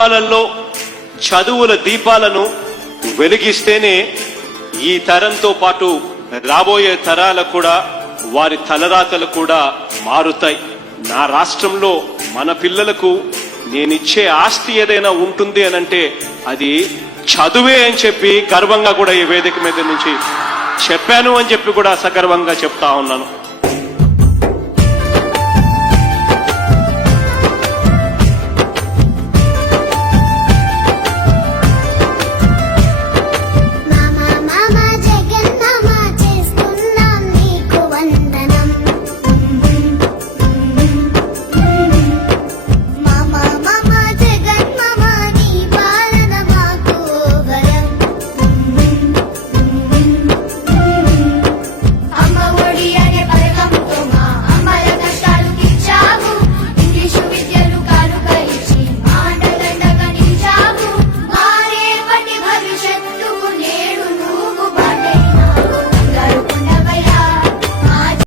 పాలనలో చదువుల దీపాలను వెలిగిస్తేనే ఈ తరంతో పాటు రాబోయే తరాలకు కూడా వారి తలరాతలు కూడా మారుతాయి. నా రాష్ట్రంలో మన పిల్లలకు నేనిచ్చే ఆస్తి ఏదైనా ఉంటుంది అనంటే అది చదువే అని చెప్పి గర్వంగా కూడా ఈ వేదిక మీద నుంచి చెప్పాను అని చెప్పి కూడా సగర్వంగా చెప్తా ఉన్నాను.